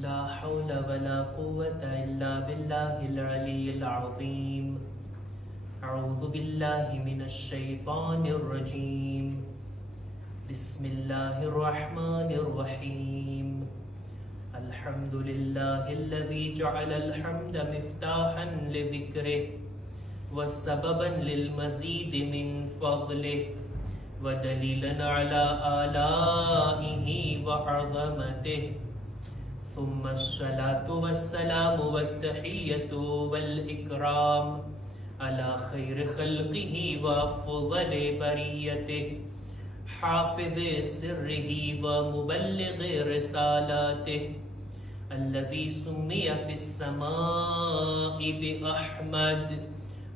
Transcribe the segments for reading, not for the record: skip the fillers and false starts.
لا حول ولا قوة إلا بالله العلي العظيم. أعوذ بالله من الشيطان الرجيم. بسم الله الرحمن الرحيم. الحمد لله الذي جعل الحمد مفتاحا لذكره وسببا للمزيد من فضله ودليلا على آلائه وعظمته. ثم الصلاة والسلام والتحية والإكرام على خير خلقه وأفضل بريته حافظ سره ومبلغ رسالاته الذي سمي في السماء بأحمد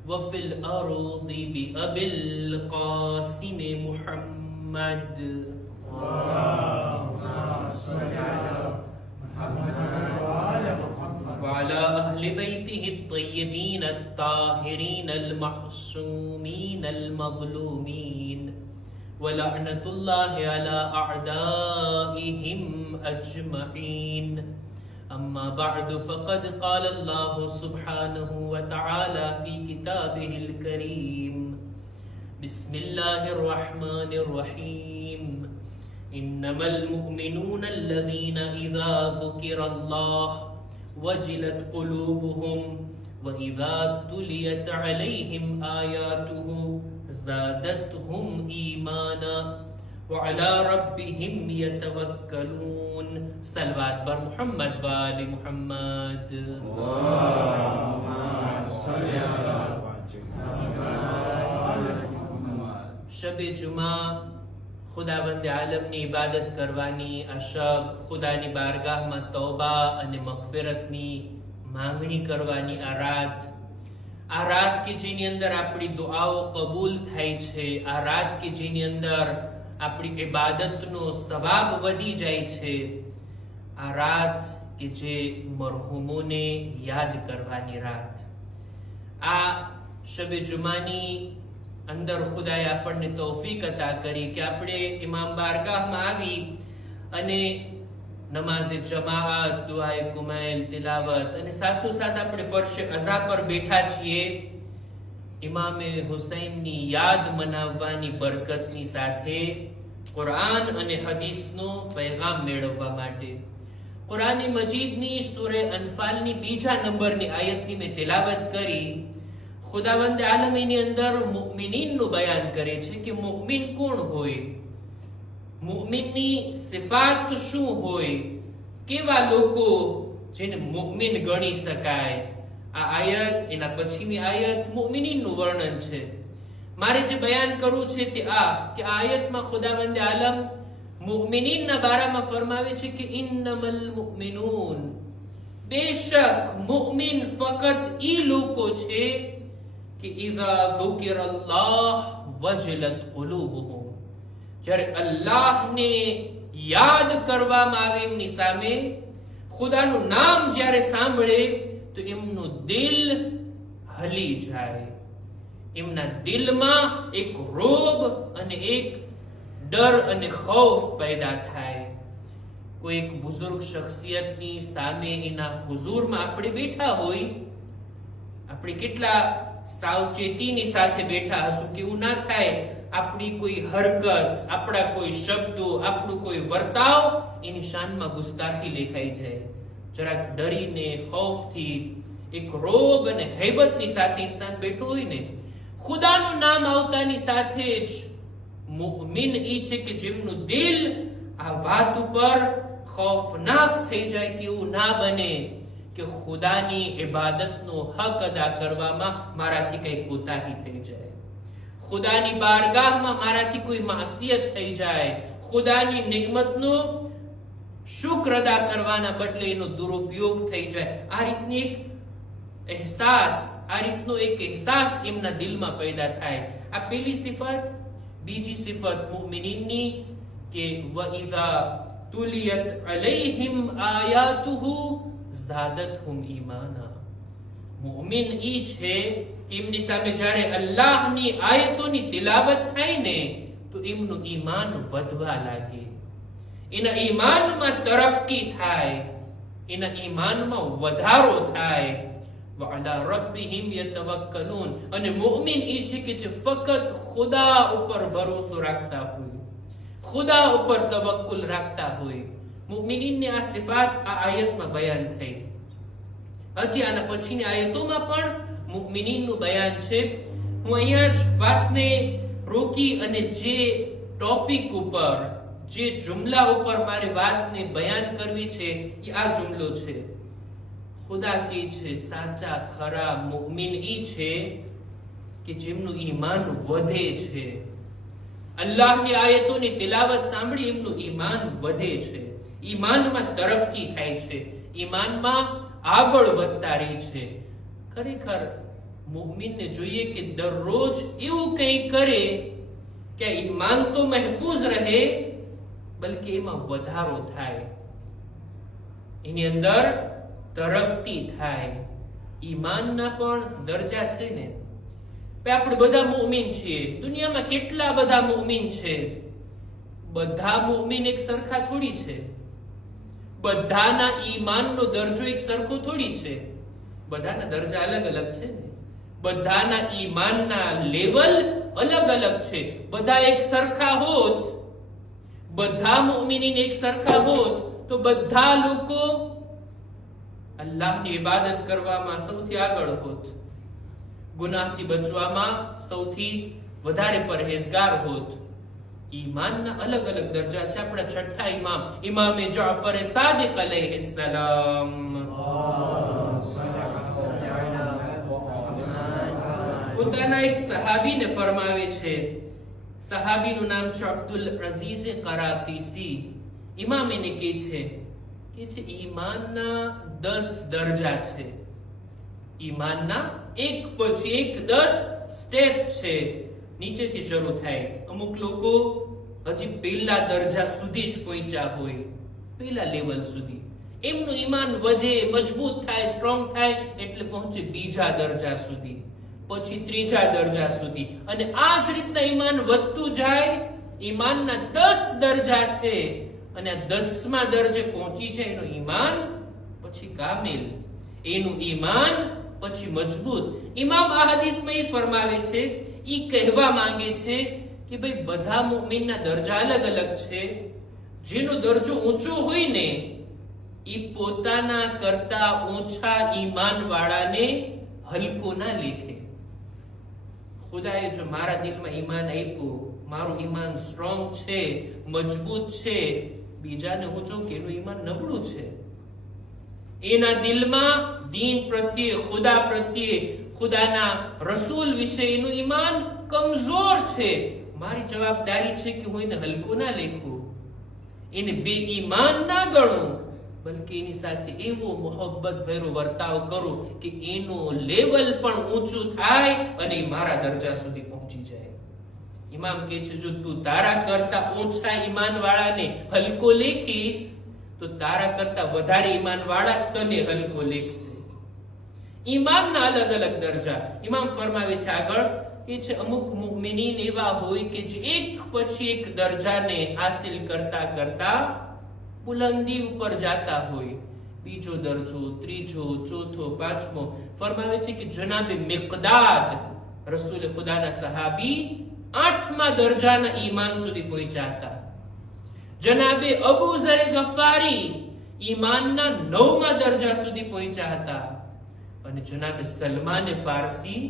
وفي الأرض بأبي القاسم محمد. اللهم صل على وعلى أهل بيته الطيبين الطاهرين المعصومين المظلومين ولعنة الله على أعدائهم أجمعين. أما بعد فقد قال الله سبحانه وتعالى في كتابه الكريم. بسم الله الرحمن الرحيم. إنما المؤمنون الذين إذا ذكر الله وجلت قلوبهم وإذا تليت عليهم آياته زادتهم إيمانا وعلى ربهم يتوكلون. صلوات بر محمد وآل محمد. اللهم صل على محمد. शब जुमा खुदावंद आलमनी इबादत करवानी आ शब खुदानी बारगाहમાં તૌબા અને મગફિરતની માંગણી કરવાની આ રાત કે જેની અંદર આપણી દુઆઓ કબૂલ થાય છે, આ રાત કે જેની અંદર આપણી ઇબાદતનો સવાબ વધી જાય છે, આ રાત કે જે મરહુમોને યાદ કરવાની રાત. આ શબે જુમાની અંદર ખુદાએ આપણને તૌફીક અતા કરી કે આપણે ઇમામ બારગાહમાં આવી અને નમાઝે જમાઅત, દુઆએ કુમાઈલ, તિલાવત અને સાથોસાથ આપણે ફર્શે અઝા પર બેઠા છીએ ઇમામે હુસૈનની યાદ મનાવવાની બરકતની સાથે કુરાન અને હદીસનો પૈગામ મેળવવા માટે. કુરાન મજીદની સૂરે અનફાલની બીજા નંબરની આયતની મેં તિલાવત કરી. ખુદાવંદ આલમીની અંદર મુઅમિનીનનું બયાન કરે છે કે મુઅમિન કોણ હોય, મુઅમિનની સિફાત શું હોય, કેવા લોકો જેને મુઅમિન ગણી શકાય. આ આયત, એના પછીની આયત મુઅમિનીનનું વર્ણન છે. મારે જે બયાન કરવું છે તે આ કે આ આયતમાં ખુદાવંદ આલમ મુઅમિનીનના બારામાં ફરમાવે છે કે ઇન્નમલ મુઅમિનૂન, બેશક મુઅમિન ફકત ઈ લોકો છે કે ઇઝા ઝુકિર અલ્લાહ વજલત કુલુબુહુમ, જ્યારે અલ્લાહને યાદ કરવામાં આવે એમની સામે, ખુદાનું નામ જ્યારે સાંભળે તો એમનું દિલ હલી જાય, એમના દિલમાં એક રોબ અને એક ડર અને ખૌફ પેદા થાય. કોઈ એક બુઝુર્ગ શખ્સિયતની સામે એના હુઝુરમાં આપણે બેઠા હોય, આપણે કેટલા સાવચેતીની સાથે બેઠા હશું કે એવું ના થાય આપણી કોઈ હરકત, આપણા કોઈ શબ્દો, આપણું કોઈ વર્તાવ એની શાનમાં ગુસ્તાખી લેખાઈ જાય. જરાક ડરીને, ખૌફથી, એક રોબ અને હૈબતની સાથે ઇન્સાન બેઠો હોય ને, ખુદાનું નામ આવતાની સાથે જ મુઅમિન ઈ છે કે જેમનું દિલ આ વાત ઉપર ખૌફનાક થઈ જાય કે એવું ના બને કે ખુદાની ઇબાદતનો હક અદા કરવામાં મારાથી કઈ કોતાહી થઈ જાય, ખુદાની બારગાહમાં મારાથી કોઈ માસિયત થઈ જાય, ખુદાની નિዕમતનો શુક્ર અદા કરવાના બદલે એનો દુરુપયોગ થઈ જાય. આ રીતની એક અહેસાસ એમના દિલમાં પેદા થાય. આ પહેલી સિફત. બીજી સિફત મુઅમિનીનની કે વઇઝા તુલિયત અલૈહિમ આયાતુહુ ઝાદતહુમ ઈમાના. મુઅમિન ઈ છે એમની સામે જ્યારે અલ્લાહની આયતોની તિલાવત થાય ને તો એમનું ઈમાન વધવા લાગે, એના ઈમાનમાં તરક્કી થાય. એના ઈમાનમાં વધારો થાય. વઅલા રબ્બિહિમ યતવક્કલુન, અને મુઅમિન એ છે કે જે ફક્ત ખુદા ઉપર ભરોસો રાખતા હોય, ખુદા ઉપર તવક્કુલ રાખતા હોય. મુઅમિનીનની આ સિફાત આ આયતમાં બયાન થઈ. હજી આના પછીની આયતોમાં પણ મુઅમિનીનનું બયાન છે. હું અહીંયા જ વાતને રોકી અને જે ટોપિક ઉપર, જે જુમલા ઉપર મારી વાતને બયાન કરવી છે એ આ જુમલો છે. ખુદા કહે છે સાચા ખરા મુઅમિન ઈ છે કે જેમનું ઈમાન વધે છે. અલ્લાહની આયતોની તિલાવત સાંભળી એમનું ઈમાન વધે છે, ઈમાનમાં તરક્કી થાય છે, ઈમાનમાં આગળ વધતા રહે છે. ખરેખર મુઅમિનને જોઈએ કે દરરોજ એવું કંઈ કરે કે ઈમાન તો મહેફૂઝ રહે, બલકે એમાં વધારો થાય, એની અંદર તરક્કી થાય. ઈમાનના પણ દરજા છે ને. આપણે બધા મુઅમિન છીએ. દુનિયામાં કેટલા બધા મુઅમિન છે. બધા મુઅમિન એક સરખા થોડી છે. બધાના ઈમાનનો દરજ્જો એક સરખો થોડી છે. બધાના દરજા અલગ અલગ છે ને. બધાના ઈમાનના લેવલ અલગ અલગ છે. બધા એક સરખા હોત, બધા મુઅમિનીન એક સરખા હોત, તો બધા લોકો અલ્લાહની ઇબાદત કરવામાં સૌથી આગળ હોત, ગુનાહથી બચવામાં સૌથી વધારે પરહેઝગાર હોત. ઈમાનના અલગ અલગ દરજા છે. આપણા છઠ્ઠા ઇમામ ઇમામે જાફર સાદિક અલૈહિસ્સલામ પોતાના એક સહાબીને ફરમાવે છે. સહાબીનું નામ છે અબ્દુલ અઝીઝ કરાતીસી. ઇમામ એને કહે છે કે ઈમાનના 10 દરજા છે. ઈમાનના એક પછી એક 10 સ્ટેપ છે. નીચેથી શરૂ થાય. અમુક લોકો હજી પહેલા દરજા સુધી જ પહોંચ્યા હોય, પહેલા લેવલ સુધી. એમનું ઈમાન વધે, મજબૂત થાય, સ્ટ્રોંગ થાય એટલે પહોંચે બીજા દરજા સુધી, પછી ત્રીજા દરજા સુધી, અને આ જ રીતના ઈમાન વધતું જાય. ઈમાનના 10 દરજા છે, અને આ 10મા દરજે પહોંચી જાય એનું ઈમાન પછી કામિલ, એનું ઈમાન પછી મજબૂત. ઇમામ આ હદીસમાં એ ફરમાવે છે, ઈ કહેવા માંગે છે કે ભાઈ બધા મુઅમિનના દરજા અલગ અલગ છે. જેનો દરજો ઊંચો હોય ને ઈ પોતાના કરતા ઊંચા ઈમાન વાળાને હલકો ના લેખે. ખુદાએ જો મારા દિલમાં ઈમાન આપ્યું, મારું ઈમાન સ્ટ્રોંગ છે, મજબૂત છે, બીજાને હું જોઉં કે એનું ઈમાન નબળું છે, એના દિલમાં દીન પ્રત્યે, ખુદા પ્રત્યે, ખુદાના રસૂલ વિશે એનું ઈમાન કમજોર છે, મારી જવાબદારી છે કે હું એને હલકો ના લેખું, એને બેઈમાન ના ગણું, બલકે એની સાથે એવો મોહબ્બત ભર્યો વર્તાવ કરું કે એનું લેવલ પણ ઊંચું થાય અને મારા દરજા સુધી પહોંચી જાય. ઇમામ કહે છે જો તું તારા કરતા ઓછા ઈમાન વાળાને હલકો લેખીશ તો તારા કરતા વધારે ઈમાન વાળા તને હલકો લેખશે. ઈમાનના અલગ અલગ દરજા. ઇમામ ફરમાવે છે આગળ કે છે અમુક મુમિનીન એવા હોય કે જે એક પછી એક દરજાને હાસિલ કરતા કરતા બુલંદી ઉપર જાતા હોય. બીજો દરજો, ત્રીજો, ચોથો, પાંચમો. ફરમાવે છે કે જનાબે મિકદાદ રસૂલ ખુદાના સહાબી 8મા દરજાના ઈમાન સુધી પહોંચ્યા હતા. જનાબે અબુ ઝર ગફારી ઈમાનના 9મા દરજા સુધી પહોંચ્યા હતા. અને જનાબે સલમાન ફારસી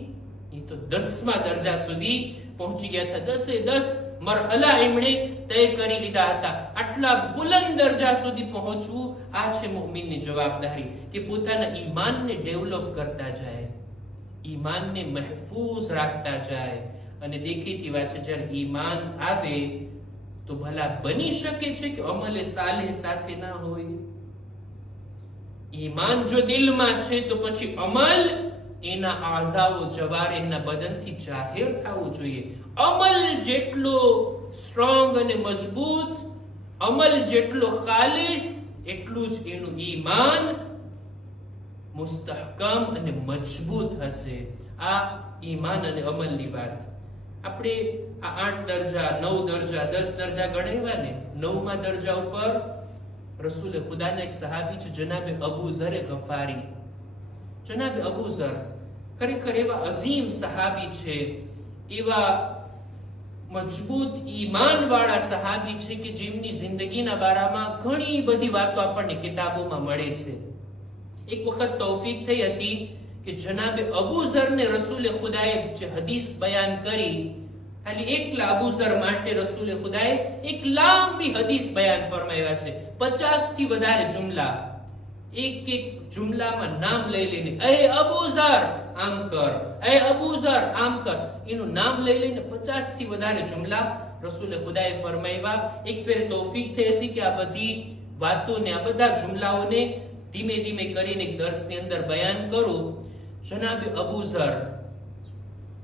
એ તો 10મા દરજા સુધી પહોંચી ગયા હતા. 10 મરહલા એમણે તય કરી લીધા હતા. આટલા બુલંદ દરજા સુધી પહોંચવું આ છે મુમિનની જવાબદારી કે પોતાના ઈમાનને ડેવલપ કરતા જાય, ઈમાનને મહેફૂઝ રાખતા જાય. અને દેખીતી વાત છે જ્યારે ઈમાન આવે તો ભલા બની શકે છે કે અમલે સાલેહ સાથે ના હોય. ઈમાન જો દિલમાં છે તો પછી અમલ એના આઝાઓ જવારેહના બદનથી જાહેર થવું જોઈએ. અમલ જેટલો સ્ટ્રોંગ અને મજબૂત, અમલ જેટલો ખાલિસ, એટલું જ એનું ઈમાન મુસ્તહકમ અને મજબૂત હશે. આ ઈમાન અને અમલની વાત. આપણે આ 8 દરજા, 9 દરજા, 10 દરજા ગણાવ્યા ને. 9મા દરજા ઉપર રસૂલે ખુદાના એક સહાબી છે જનાબે અબુ ઝર ગફારી. જનાબે અબુ ઝર ખરેખર એવા અઝીમ સહાબી છે, એવા મજબૂત ઈમાન વાળા સહાબી છે કે જેમની જિંદગીના બારામાં ઘણી બધી વાતો આપણને કિતાબોમાં મળે છે. એક વખત તૌફીક થઈ હતી કે જનાબે અબુ ઝરને રસૂલે ખુદાએ જે હદીસ બયાન કરી, ખાલી એકલા અબુ ઝર માટે રસૂલે ખુદાએ એક લાંબી હદીસ બયાન ફરમાવ્યા છે. 50 થી વધારે જુમલા, એક એક જુમલામાં નામ લઈ લઈને, એ અબુ ઝર આમ કર, એ અબુ ઝર આમ કર, એનું નામ લઈ લઈને 50 થી વધારે જુમલા રસૂલે ખુદાએ ફરમાવ્યા. એક ફેર તૌફીક થઈ હતી કે આ બધી વાતોને, આ બધા જુમલાઓને ધીમે ધીમે કરીને એક દર્સની અંદર બયાન કરું. જનાબે અબુ ઝર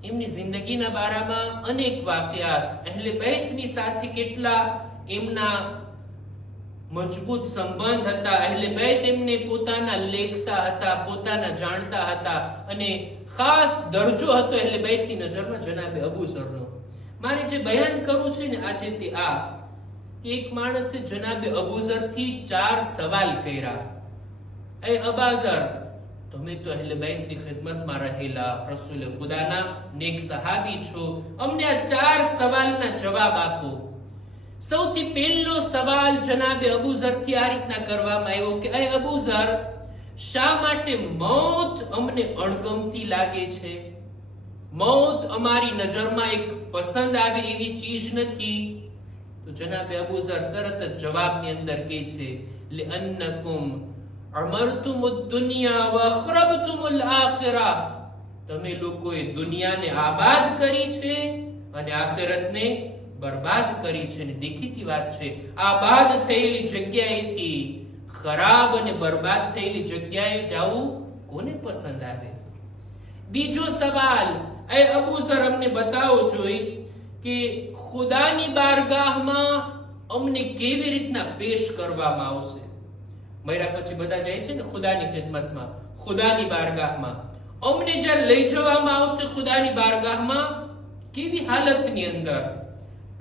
એમની જિંદગીના બારામાં અનેક વાકયાત, અહેલે બૈતની સાથે કેટલા એમના મજબૂત સંબંધ હતા, અહેલે બૈત એમને પોતાના લેખતા હતા, પોતાના જાણતા હતા, અને ખાસ દરજ્જો હતો અહેલે બૈતની નજરમાં જનાબે અબુ ઝરનો. મારે જે બયાન કરવું છે ને આજે તે આ, એક માણસે જનાબે અબુ ઝરથી 4 સવાલ કર્યા. એ અબા ઝર, તમે તો અહેલે બૈતની ખિદમતમાં રહેલા રસૂલે ખુદાના નેક સહાબી છો, અમને આ 4 સવાલના જવાબ આપો. સૌથી પહેલો સવાલ જનાબે અબુ ઝરથી આ રીતના કરવામાં આવ્યો કે એ અબુ ઝર, શા માટે મોત અમને અણગમતી લાગે છે? મોત અમારી નજરમાં એક પસંદ આવે એવી ચીજ નથી. તો જનાબે અબુ ઝર તરત જ જવાબની અંદર કહે છે, લિઅન્નકુમ અમરતુમુદ દુનિયા વ અખરબતુમુલ આખિરા. તમે લોકોએ દુનિયાને આબાદ કરી છે અને આખિરતને બરબાદ કરી છે. અને દેખીતી વાત છે, આબાદ થયેલી જગ્યાએથી ખરાબ અને બરબાદ થયેલી જગ્યાએ જવું કોને પસંદ આવે? બીજો સવાલ, એ અબુ ઝર અમને બતાવો જોઈ કે ખુદાની બારગાહમાં અમને કેવી રીતના પેશ કરવામાં આવશે. મર્યા પછી બધા જાય છે ને ખુદાની ખિદમતમાં, ખુદાની બારગાહમાં. અમને જ્યારે લઈ જવામાં આવશે ખુદાની બારગાહમાં, કેવી હાલતની અંદર,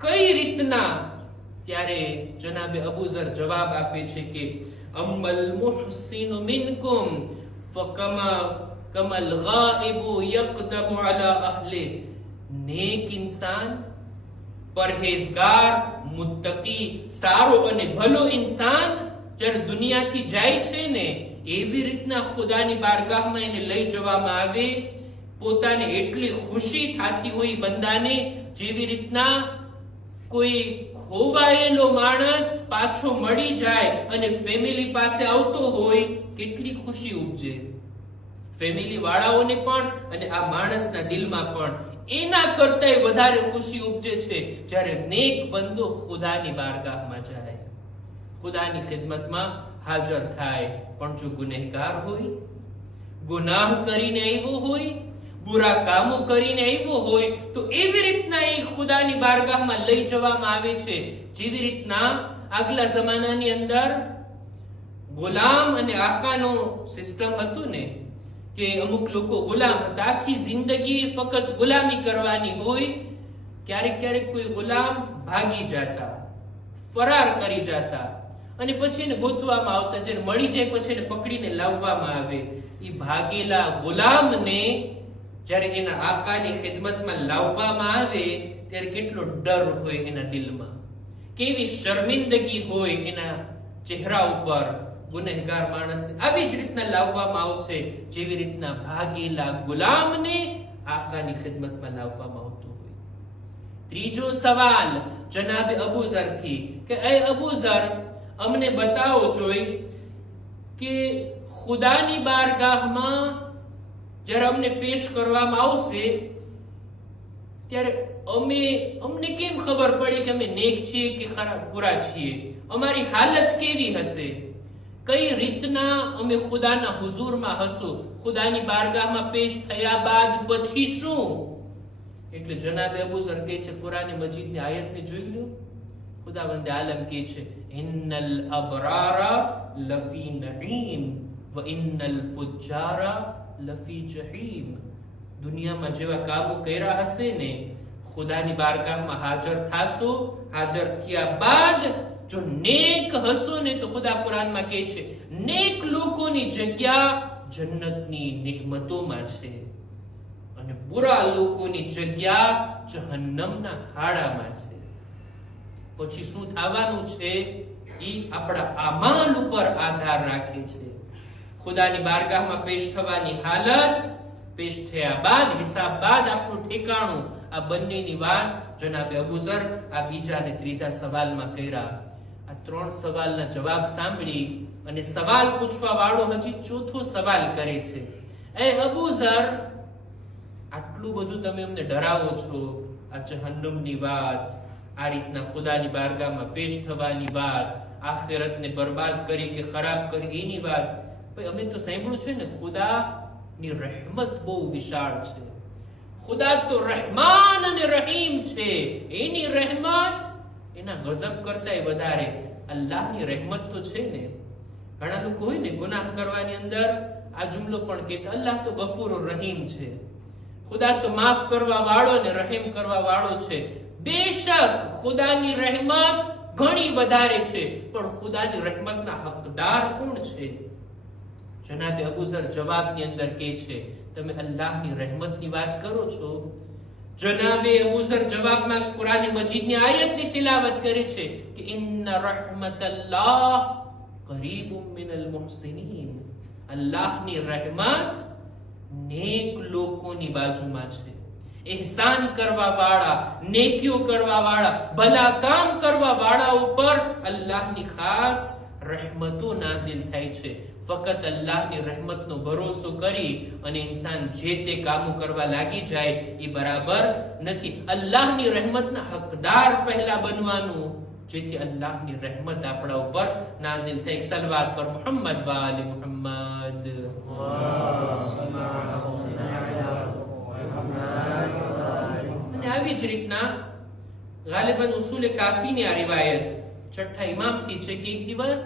કઈ રીતના? ત્યારે જનાબે અબુ ઝર જવાબ આપે છે કે અમ્મલ મુહસિનુ મિનકુમ ફકમા કમલ ગાઇબુ યકદમુ અલા અહલી. નેક ઇન્સાન, પરહેઝગાર, મુત્તકી, સારો અને ભલો ઇન્સાન જ્યારે દુનિયાથી જાય છે ને, એવી રીતના ખુદાની બારગાહમાં એને લઈ જવામાં આવે. પોતાને એટલી ખુશી થતી હોય બંદાને, જેવી રીતના કોઈ ખોવાયેલો માણસ પાછો મળી જાય અને ફેમિલી પાસે આવતો હોય, કેટલી ખુશી ઉપજે ફેમિલી વાળાઓને પણ અને આ માણસના દિલમાં પણ. એના કરતા વધારે ખુશી ઉપજે છે જ્યારે નેક બંદો ખુદાની બારગાહમાં જાય, ખુદાની ખિદમતમાં હાજર થાય. પણ જો ગુનેહગાર હોય, ગુનાહ કરીને આવ્યો હોય, બુરા કામો કરીને આવ્યો હોય, તો એવી રીતના એ ખુદાની બારગાહમાં લઈ જવામાં આવે છે જેવી રીતના આગલા જમાનાની અંદર ગુલામ અને આકાનો સિસ્ટમ હતું ને, કે અમુક લોકો ગુલામ હતા, આખી જિંદગી ફક્ત ગુલામી કરવાની હોય. ક્યારેક ક્યારેક કોઈ ગુલામ ભાગી જતા, ફરાર કરી જતા, અને પછી એને ગોતવામાં આવતા. જ્યારે મળી જાય પછી એને પકડીને લાવવામાં આવે. એ ભાગેલા ગુલામને જ્યારે એના આકાની ખિદમતમાં લાવવામાં આવે ત્યારે કેટલો ડર હોય એના દિલમાં, કેવી શર્મિંદગી હોય એના ચહેરા ઉપર. ગુનેહગાર માણસને આવી જ રીતના લાવવામાં આવશે જેવી રીતના ભાગેલા ગુલામને આકાની ખિદમતમાં લાવવામાં આવતું હોય. ત્રીજો સવાલ જનાબે અબુ ઝરથી કે એ અબુ ઝર, અમને બતાવો જોઈ કે ખુદાની બારગાહમાં જ્યારે અમને પેશ કરવામાં આવશે ત્યારે અમને કેમ ખબર પડી કે અમે નેક છીએ કે ખરાબ બુરા છીએ? અમારી હાલત કેવી હશે? કઈ રીતના અમે ખુદાના હુઝુરમાં હશું? ખુદાની બારગાહમાં પેશ થયા બાદ પછી શું? એટલે જનાબે અબુ ઝર કહે છે, કુરાન મજીદની આયતને જોઈ લો. ખુદાવંદ આલમ કહે છે, ઇન્નલ અબરારા લફી નઈમ વ ઇન્નલ ફુજ્જારા લફી જહીમ. દુનિયામાં જેવા કામો કર્યા હશે ને, ખુદાની બારગાહમાં હાજર થાશો, હાજર થયા બાદ જો નેક હશો ને તો ખુદા કુરાનમાં કહે છે નેક લોકોની જગ્યા જન્નતની નિમતોમાં છે અને બુરા લોકોની જગ્યા જહન્નમના ખાડામાં છે. પછી શું થવાનું છે એ આપણા અમાલ ઉપર આધાર રાખે છે. ખુદાની બારગાહમાં પેશ થવાની હાલત, પેશ થયા બાદ, હિસાબ બાદ આપણું ઠેકાણું, આ બંનેની વાત જનાબે અબૂઝર આ બીજા અને ત્રીજા સવાલમાં કર્યા. આ 3 સવાલના જવાબ સાંભળી અને સવાલ પૂછવા વાળો હજી ચોથો સવાલ કરે છે, એ અબૂઝર, આટલું બધું તમે અમને ડરાવો છો, આ જહન્નમની વાત, આ રીતના ખુદાની બારગાહમાં પેશ થવાની વાત, આખિરતને બરબાદ કરી કે ખરાબ કરી એની વાત, ભાઈ અમે તો સાંભળ્યું છે ને ખુદાની રહેમત બહુ વિશાળ છે. ખુદા તો રહેમાન અને રહીમ છે. એની રહેમત એના ગઝબ કરતાય વધારે. અલ્લાહની રહેમત તો છે ને. ઘણા લોકો હોય ને ગુનાહ કરવાની અંદર આ જુમલો પણ કે અલ્લાહ તો ગફૂર રહીમ છે. ખુદા તો માફ કરવા વાળો ને રહીમ કરવા વાળો છે. બેશક ખુદાની રહેમત ઘણી વધારે છે, પણ ખુદાની રહેમતના હકદાર કોણ છે? જનાબે અબૂઝર જવાબની અંદર કહે છે તમે અલ્લાહની રહેમતની વાત કરો છો. જનાબે અબૂઝર જવાબમાં કુરાન મજીદની આયતની તિલાવત કરે છે કે ઇન્ના રહમતલ્લાહ કરીબુમ મિનલ મુહસિનીન. અલ્લાહની રહેમત નેક લોકોની બાજુમાં છે. એહસાન કરવા વાળા, નેકીઓ કરવા વાળા, ભલા કામ કરવા વાળા ઉપર અલ્લાહની ખાસ રહેમતો નાઝિલ થાય છે. ફક્ત અલ્લાહની રહેમતનો ભરોસો કરી અને ઇન્સાન જે તે કામો કરવા લાગી જાય એ બરાબર નથી. અલ્લાહની રહેમતના હકદાર પહેલા બનવાનું, જેથી અલ્લાહની રહેમત આપણા ઉપર નાઝિલ થાય. સલવાત પર મુહમ્મદ વ આલે મુહમ્મદ. અને આવી જ રીતના ગાલિબન ઉસૂલ કાફીની આ રિવાયત છઠ્ઠા ઇમામથી છે કે એક દિવસ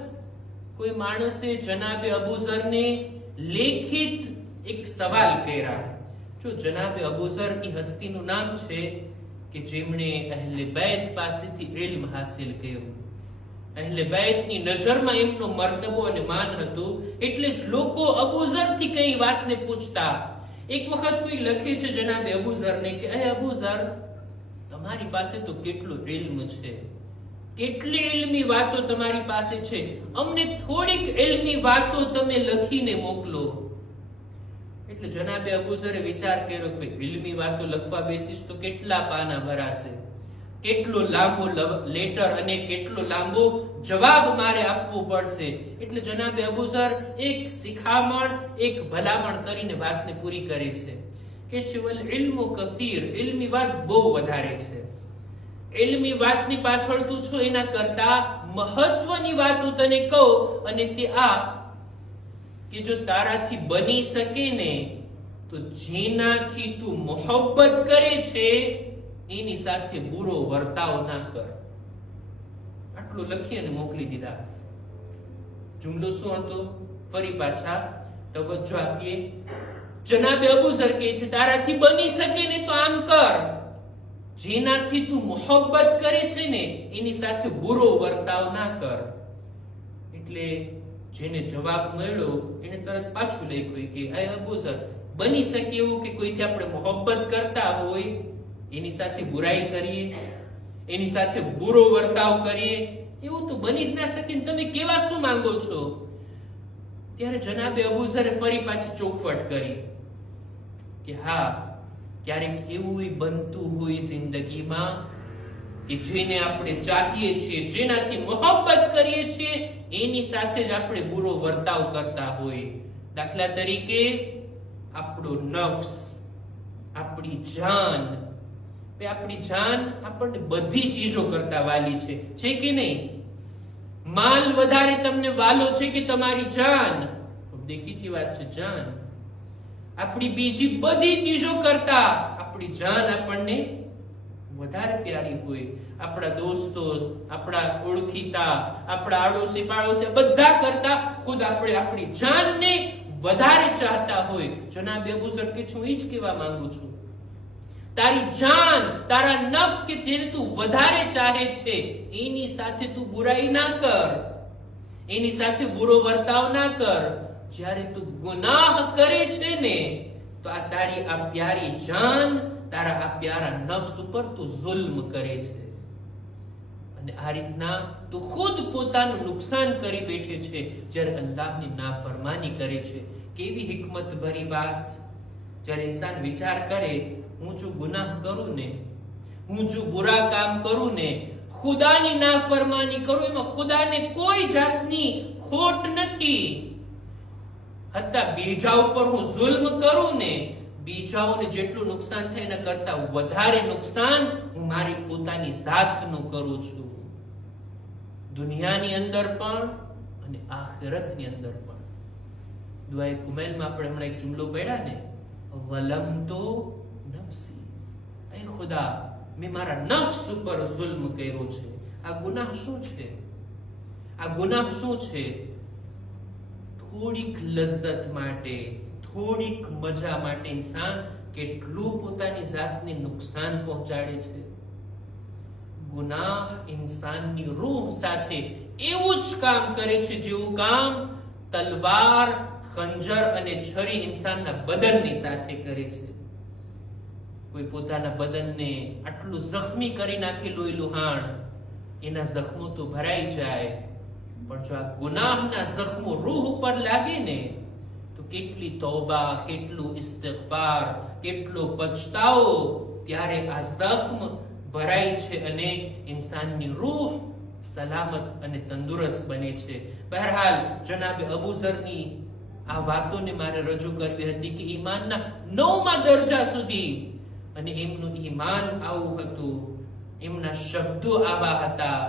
કોઈ માણસે જનાબે અબૂઝરને લેખિત એક સવાલ કર્યા. જો જનાબે અબૂઝર ની હસ્તીનું નામ છે કે જેમણે અહેલે બેત પાસેથી ઇલ્મ હાસિલ કર્યું. અહેલે બેતની નજરમાં એમનો મર્તબો અને માન હતું, એટલે જ લોકો અબૂઝરથી કઈ વાતને પૂછતા. એક વખત કોઈ લખે છે જનાબે અબૂઝરને કે એ અબૂઝર, તમારી પાસે તો કેટલું ઇલ્મ છે, કેટલી ઇલ્મી વાતો તમારી પાસે છે, અમને થોડીક ઇલ્મી વાતો તમે લખીને મોકલો. એટલે જનાબે અબૂઝરે વિચાર કર્યો કે ઇલ્મી વાતો લખવા બેસીશ તો કેટલા પાના ભરાશે, કેટલો લાંબો લેટર અને કેટલો લાંબો જવાબ મારે આપવો પડશે. એટલે જનાબે અબૂઝર એક શિખામણ, એક ભલામણ કરીને વાતને પૂરી કરે છે કે વલ ઇલ્મુ કસીર, ઇલ્મી વાત બહુ વધારે છે. ઇલ્મી વાતની પાછળ તું છો એના કરતા મહત્વની વાત હું તને કહું, અને તે આ કે જો તારાથી બની શકે ને તો જેનાથી તું મોહબ્બત કરે છે એની સાથે બુરો વર્તાવ ના કર. આટલું લખી અને મોકલી દીધા. જુમલો શું હતો ફરી પાછા તવજ્જો આપીએ. જનાબે અબૂઝર કહે છે તારાથી બની શકે ને તો આમ કર, જેનાથી તું મોહબ્બત કરે છે ને એની સાથે બુરો વર્તાવ ના કર. એટલે જેને જવાબ મળ્યો એને તરત પાછું લખ્યું કે હે અબૂઝર, બની શકે એવું કે કોઈથી આપણે મોહબ્બત કરતા હોય એની સાથે બુરાઈ કરીએ, એની સાથે બુરો વર્તાવ કરીએ? એવું તો બની જ ના શકે. તમે કેવા શું માંગો છો? ત્યારે જનાબે અબૂઝરે ફરી પાછી ચોખવટ કરી કે હા, ક્યારેક એવું બનતું હોય જિંદગીમાં કે જેને આપણે ચાહીએ છીએ, જેનાથી મોહબ્બત કરીએ છીએ એની સાથે જ આપણે બુરો વર્તાવ કરતા હોય. દાખલા તરીકે આપણો નફ્સ, આપણી જાન. આપણી જાન આપણને બધી ચીજો કરતા વાલી છે કે નહીં? માલ વધારે તમને વાલો છે કે તમારી જાન? દેખીતી વાત છે, જાન. આપણી બીજી બધી ચીજો કરતા આપણી જાન આપણને વધારે પ્યારી હોય. આપણા દોસ્તો, આપણા ઓળખીતા, આપણા આડોશી પાડોશી બધા કરતા ખુદ આપણે આપણી જાનને વધારે ચાહતા હોય. જનાબે અબૂઝર કે છું ઈ જ કહેવા માંગુ છું. તારી જાન, તારા નફ્સ કે જેને તું વધારે ચાહે છે એની સાથે તું બુરાઈ ના કર, એની સાથે બુરો વર્તાવ ના કર. જ્યારે તું ગુનાહ કરે છે ને તો આ તારી આ પ્યારી જાન, તારા આ પ્યારા નફ્સ ઉપર તું જુલ્મ કરે છે. અને આ રીતના તું ખુદ પોતાનું નુકસાન કરી બેઠે છે જ્યારે અલ્લાહની નાફરમાની કરે છે. કેવી હિકમત ભરી વાત! જ્યારે ઇન્સાન વિચાર કરે, હું જો ગુનાહ કરું ને, હું જો બુરા કામ કરું ને, ખુદાની નાફરમાની કરું, એમાં ખુદાને કોઈ જાતની ખોટ નથી. હત્તા બીજા ઉપર હું જુલ્મ કરું ને, બીજાઓને જેટલું નુકસાન થાય એના કરતા વધારે નુકસાન હું મારી પોતાની જાતનું કરું છું. દુનિયાની અંદર પણ અને આખિરતની અંદર પણ. દુઆએ કુમૈલમાં આપણે હમણાં એક જુમલો પડ્યા ને, વલમતો નફસી, એ ખુદા મેં મારા નફ્સ ઉપર જુલ્મ કર્યો છે. આ ગુનાહ શું છે? આ ગુનાહ શું છે? થોડીક લજ્જત માટે, થોડીક મજા માટે ઇન્સાન કેટલું પોતાની જાતને નુકસાન પહોંચાડે છે. ગુનાહ ઇન્સાનની રૂહ સાથે એવું જ કામ કરે છે જેવું કામ તલવાર, ખંજર અને છરી ઇન્સાનના બદનની સાથે કરે છે. કોઈ પોતાના બદનને આટલું જખ્મી કરી નાખે, લોહી લુહાણ, એના જખ્મો તો ભરાઈ જાય, પણ જો આ ગુનાહના જખ્મો રૂહ ઉપર લાગે ને તો કેટલી તૌબા, કેટલું ઇસ્તિગફાર, કેટલો પછતાવો, ત્યારે આ જખ્મ ભરાય છે અને ઇન્સાનની રૂહ સલામત અને તંદુરસ્ત બને છે. બહરહાલ જનાબે અબુ ઝરની આ વાતોને મારે રજૂ કરવી હતી કે ઈમાનના 9મા દરજા સુધી, અને એમનું ઈમાન આવું હતું, એમના શબ્દો આવા હતા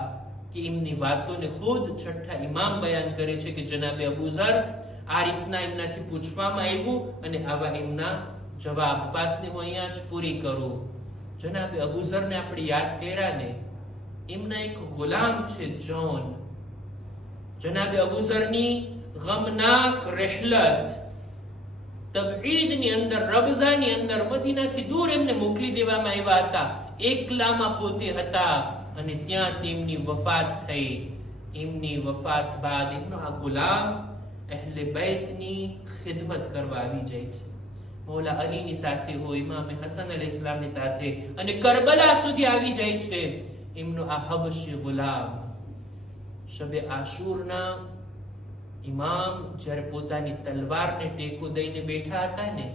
કે એમની વાતોને ખુદ છઠ્ઠા ઇમામ બયાન કરે છે કે જનાબે અબુ ઝર આ રીતના એમનાથી પૂછવામાં આવ્યું અને આવા એમના જવાબ. વાતને હું અહીંયા જ પૂરી કરું. જનાબે અબુ ઝરને આપણે યાદ કર્યા ને, એમના એક ગુલામ છે જોન. જનાબે અબુ ઝરની ગમનાક રહેલત તબઈદની અંદર, રબઝાની અંદર, મદીનાથી દૂર એમને મોકલી દેવામાં આવ્યા હતા. એકલામાં પોતે હતા અને ત્યાં તેમની વફાત થઈ. એમની વફાત બાદ એમનો આ ગુલામ અહેલે બૈતની ખિદમત કરવા આવી જાય છે. મૌલા અલીની સાથે હોય, ઇમામ હસન અલૈહિસ્સલામની સાથે, અને કરબલા સુધી આવી જાય છે. એમનો આ હબશી ગુલામ શબે આશુરના ઇમામ જ્યારે પોતાની તલવારને ટેકો દઈને બેઠા હતા ને,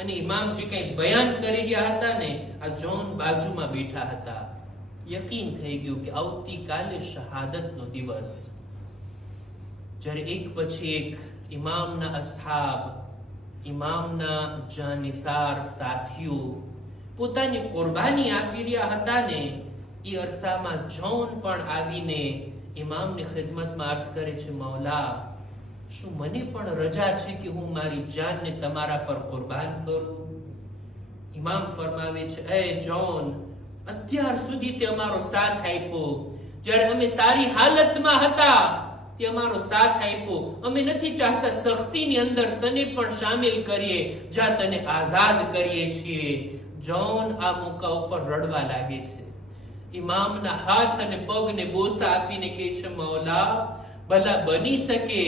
અને ઇમામજી કઈ બયાન કરી રહ્યા હતા ને, આ જોન બાજુમાં બેઠા હતા. યકીન થઈ ગયું કે આવતીકાલે શહાદતનો દિવસ. જ્યારે એક પછી એક ઇમામના અસહાબ, ઇમામના જાનિસાર સાથીઓ પોતાની કુરબાની આપી રહ્યા હતા ને, એ અરસામાં જોન પણ આવીને ઇમામની ખિદમતમાં અર્જ કરે છે, મૌલા શું મને પણ રજા છે કે હું મારી જાનને તમારા પર કુરબાન કરું? ઇમામ ફરમાવે છે, એ જોન, અત્યાર સુધી તે અમારો સાથ આપ્યો, જ્યારે અમે સારી હાલતમાં હતા તે અમારો સાથ આપ્યો. અમે નથી ચાહતા સખ્તીની અંદર તને પણ શામિલ કરીએ, જ્યાં તને આઝાદ કરીએ છીએ. જોન આ મોકા ઉપર રડવા લાગે છે. ઇમામના હાથ અને પગને બોસા આપીને કહે છે, મૌલા ભલા બની શકે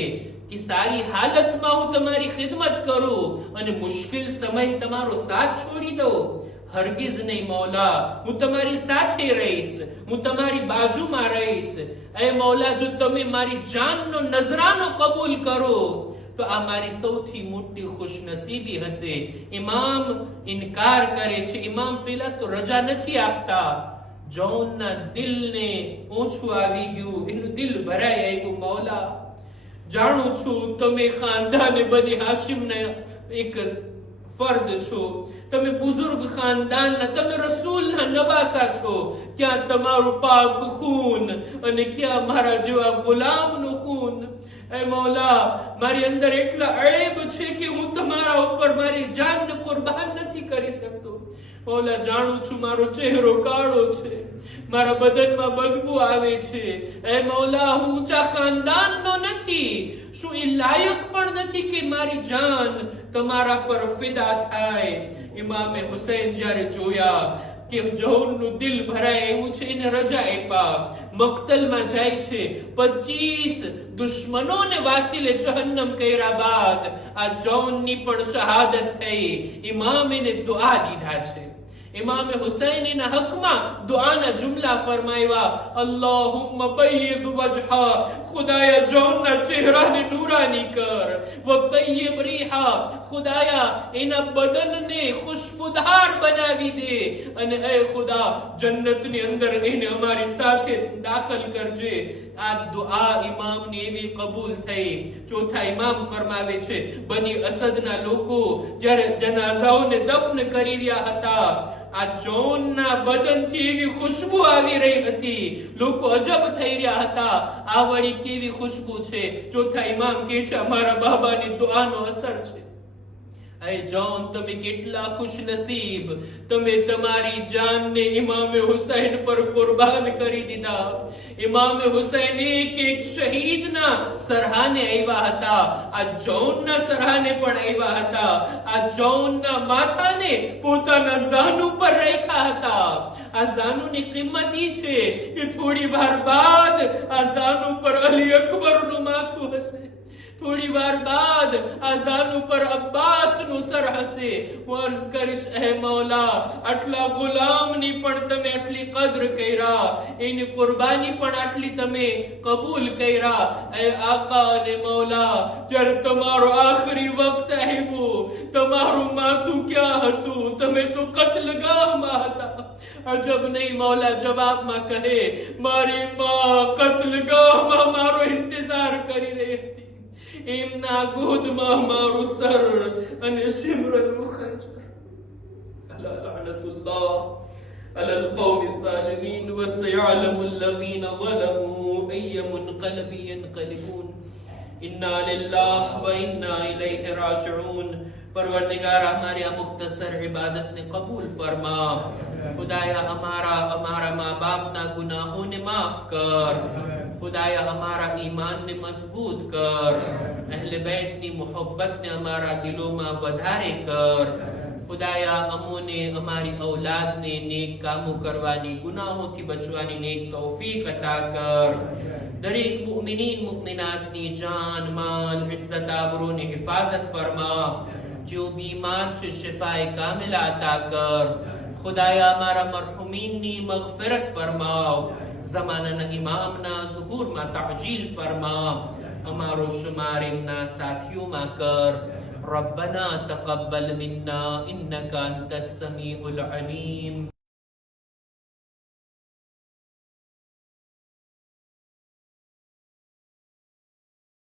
કે સારી હાલતમાં હું તમારી ખિદમત કરું અને મુશ્કેલ સમય તમારો સાથ છોડી દઉં? હરગિઝ નહીં મૌલા, હું તમારી સાથે રહીશ, હું તમારી બાજુમાં રહીશ. એ મૌલા, જો તમે મારી જાનનો નજરાનો કબૂલ કરો તો આ મારી સૌથી મોટી ખુશનસીબી હશે. ઇમામ ઇનકાર કરે છે. ઇમામ પેલા તો રજા નથી આપતા. જોનના દિલને ઓછું આવી ગયું, એનું દિલ ભરાઈ આવ્યું. મૌલા, જાણું છું તમે ખાનદાને બની હાશિમના એક ફર્દ છો, તમે બુઝુર્ગ ખાનદાનના, તમે રસૂલના નવાસા છો. ક્યાં તમારું પાક ખૂન અને ક્યાં મારા જેવા ગુલામનું ખૂન. એ મૌલા, મારી અંદર એટલા ઐબ છે કે હું તમારા ઉપર મારી જાનને કુરબાન નથી કરી શકતો. મૌલા, જાણું છું મારો ચહેરો કાળો છે, મારા બદનમાં બદબુ આવે છે. એ મૌલા, હું ઊંચા ખાનદાનનો નથી, શું એ લાયક પણ નથી કે મારી જાન તમારા પર ફિદા થાય? ઇમામે હુસૈન જ્યારે જોયા કે જૌનનું દિલ ભરાય એવું છે, એને રજા આપ્યા, મક્તલમાં જાય છે. 25 દુશ્મનોને વાસીલે જહન્નમ કર્યા બાદ આ જૌનની પણ શહાદત થઈ. ઇમામ એને દુઆ દીધા છે. ઇમામે હુસૈન એના હકમાં દુઆના જુમલા ફરમાવ્યા, અલ્લાહુમ્મા બય્યિદ વજહા, ખુદાયા જૌનના ચહેરાને નૂરાની કર, વતય્યબ રીહા, ખુદાયા એના બદનને ખુશ્બુદાર બનાવી દે, અને એ ખુદા જન્નતની અંદર એને અમારી સાથે દાખલ કરજે. આ દુઆ ઇમામની એવી કબૂલ થઈ. ચોથા ઇમામ ફરમાવે છે, બની અસદના લોકો જ્યારે જનાઝાઓને દફન કરી રહ્યા હતા, આ જૌનના બદનથી એવી ખુશ્બુ આવી રહી હતી, લોકો અજબ થઈ રહ્યા હતા, આ વળી કેવી ખુશ્બુ છે. ચોથા ઇમામ કહે છે, અમારા બાબાની દુઆનો અસર છે. એ જૌન, તમે કેટલા ખુશનસીબ, તમે તમારી જાનને ઇમામે હુસૈન પર કુરબાન કરી દીધા. ઇમામે હુસૈન એક શહીદના સરહાને આવ્યા હતા, આ જૌનના સરહાને પણ આવ્યા હતા, આ જૌનના માથાને પોતાના ઝાનુ પર રાખ્યા હતા. આ ઝાનુની કિંમત ઈ છે કે થોડી વાર બાદ આ ઝાનુ પર અલી અકબરનું માથું હશે, થોડી વાર બાદ આ ઝાનુ પર અબ્બાસનું સર હશે. હું અર્ઝ કરીશ, હે મૌલા, આટલા ગુલામની પણ તમે આટલી કદર કર્યા, એની કુરબાની પણ આટલી તમે કબૂલ કર્યા. એ આકા અને મૌલા, જ્યારે તમારો આખરી વખત આવ્યો, તમારું માથું ક્યાં હતું? તમે તો કત્લગાહમાં હતા. અજબ નહીં, મૌલા જવાબમાં કહે, મારી માં કત્લગાહમાં મારો ઇંતજાર કરી રહી હતી, એમના ગોદમાં મારું સર અને સિમરનનું ખંજર. અલા લઅનતુલ્લાહ અલલ કૌમિ ઝાલિમીન વસયઅલમુ અલ્લઝીના ઝલમુ અય્ય મુનકલબિન યનકલિબૂન. ઇન્ના લિલ્લાહ વ ઇન્ના ઇલૈહિ રાજિഊન. परवरदिगार हमारी आ मुख्तसर इबादत ने कबूल फरमा. खुदाया हमारा माँ बाप ना गुनाहों ने माफ कर. खुदाया हमारा ईमान ने मजबूत कर. अहले बैत की मोहब्बत ने हमारा दिलों में વધારે कर. खुदाया अमोने हमारी औलाद ने नेक कामों करवानी, गुनाहों थी बचवानी नेक तौफीक अता कर. दरेक मुमिनीन मुमिनात ની જાન માલ ઇઝ્ઝત આબરૂ ની હિફાજત ફરમા. जो बीमार છે શિફાએ કામિલા અતા કર. ખુદાયા हमारा मरहुमीन ની મગફિરત ફરમાવ. ज़माना इमामना ज़ुहूर में ताजील फरमा. हमारो शुमार इमना साथियों में कर. रब्बना तक़ब्बल मिन्ना इन्नका अंतस समीउल अलीम.